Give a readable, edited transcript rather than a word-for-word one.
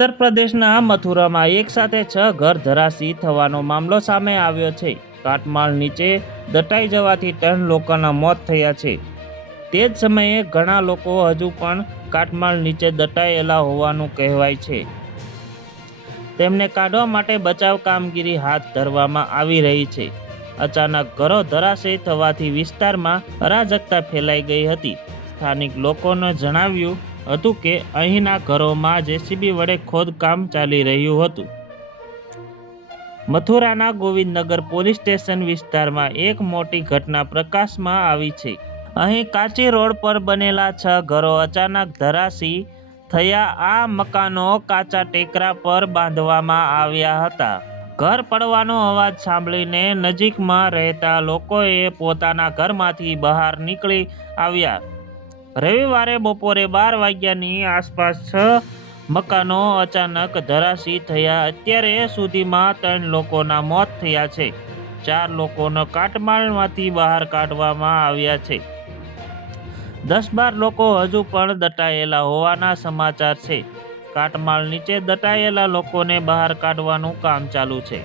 ઉત્તર પ્રદેશના મથુરામાં એક સાથે 6 ઘર ધરાશયી થવાનો મામલો સામે આવ્યો છે। કાટમાળ નીચે દટાઈ જવાથી 3 લોકોના મોત થયા છે। તે જ સમયે ઘણા લોકો હજુ પણ કાટમાળ નીચે દટાયેલા હોવાનું કહેવાય છે। તેમને કાઢવા માટે બચાવ કામગીરી હાથ ધરવામાં આવી રહી છે। અચાનક ઘરો ધરાશયી થવાથી વિસ્તારમાં અરાજકતા ફેલાઈ ગઈ હતી। સ્થાનિક લોકોને જણાવ્યું હતું કે અહીંના ઘરોમાં જેસીબી વડે ખોદકામ ચાલી રહ્યું હતું। મથુરાના ગોવિંદનગર પોલીસ સ્ટેશન વિસ્તારમાં એક મોટી ઘટના પ્રકાશમાં આવી છે। અહીં કાચી રોડ પર બનેલા 6 ઘરો અચાનક ધરાશયી થયા। આ મકાનો કાચા ટેકરા પર બાંધવામાં આવ્યા હતા। ઘર પડવાનો અવાજ સાંભળીને નજીકમાં રહેતા લોકોએ પોતાના ઘરમાંથી બહાર નીકળી આવ્યા। રવિવારે બપોરે 12 વાગ્યાની આસપાસ 6 મકાનો અચાનક ધરાશયી થયા। અત્યાર સુધીમાં 3 લોકોના મોત થયા છે। 4 લોકોને કાટમાળમાંથી બહાર કાઢવામાં આવ્યા છે। 10-12 લોકો હજુ પણ દટાયેલા હોવાના સમાચાર છે। કાટમાળ નીચે દટાયેલા લોકોને બહાર કાઢવાનું કામ ચાલુ છે।